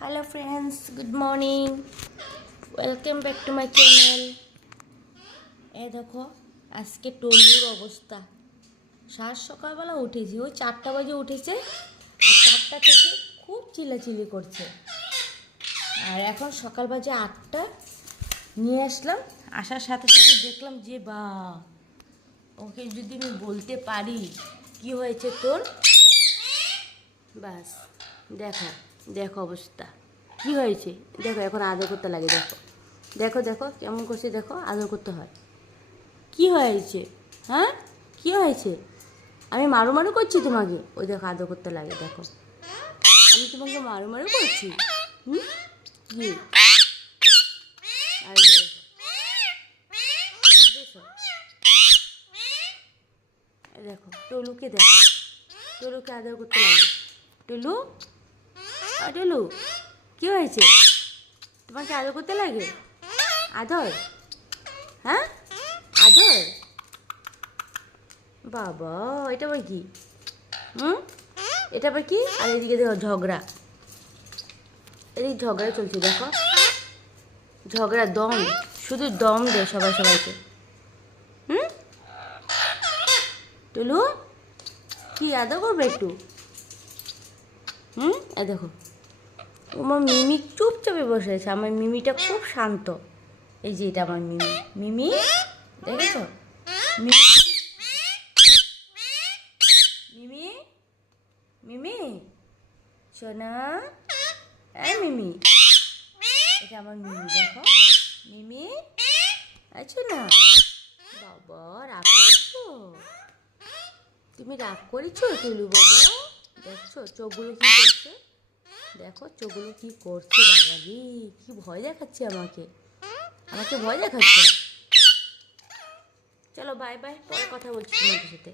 Hello friends, good morning, welcome back to my channel. দেখো আজকে টলুর অবস্থা। সকালবেলা উঠেছি, ওই 4টা বাজে উঠেছে, আর 4টা থেকে খুব চিল্লাচিল্লি করছে। আর এখন সকাল বাজে 8টা, নিয়ে আসলাম। আসার সাথে সাথে দেখলাম যে ওকে যদি আমি বলতে পারি কি হয়েছে তোর, বাস দেখো দেখো অবস্থা কি হয়েছে। দেখো এখন আদর করতে লাগে, দেখো দেখো দেখো কেমন করছে, দেখো আদর করতে হয়। কি হয়েছে? হ্যাঁ, কি হয়েছে? আমি মারু মারু করছি তোমাকে, ওই দেখো আদর করতে লাগে। দেখো আমি তোমাকে মারু মারু করছি। কি আর দেখো টলুকে, দেখো টলুকে আদর করতে লাগে। টলু, টলু কি হয়েছে? তোমাকে আদর করতে লাগে? আদর, হ্যাঁ আদর। বাবা এটা আবার কি? এটা আবার কি? আর এদিকে দেখো ঝগড়া, এদিকে ঝগড়া চলছে। দেখো ঝগড়া, দম, শুধু দম দেয় সবাইকে। টুলু কি আদর করবে একটু? দেখো আমার মিমি চুপচাপে বসে আছে। আমার মিমিটা খুব শান্ত। এই যে এটা আমার মিমি। মিমি দেখেছো? মিমি, মিমি সোনা, মিমি, এটা আমার মিমি। দেখো মিমি, আছো না? বাবা রাগ করেছো? তুমি রাগ করেছো টুলু বাবা? দেখছো চোখগুলো কি করছে? দেখো চোখগুলো কি করছে। বাবা রে, কি ভয় দেখাচ্ছে আমাকে, আমাকে ভয় দেখাচ্ছে। চলো বাই বাই, পরে কথা বলছি তোমাদের সাথে।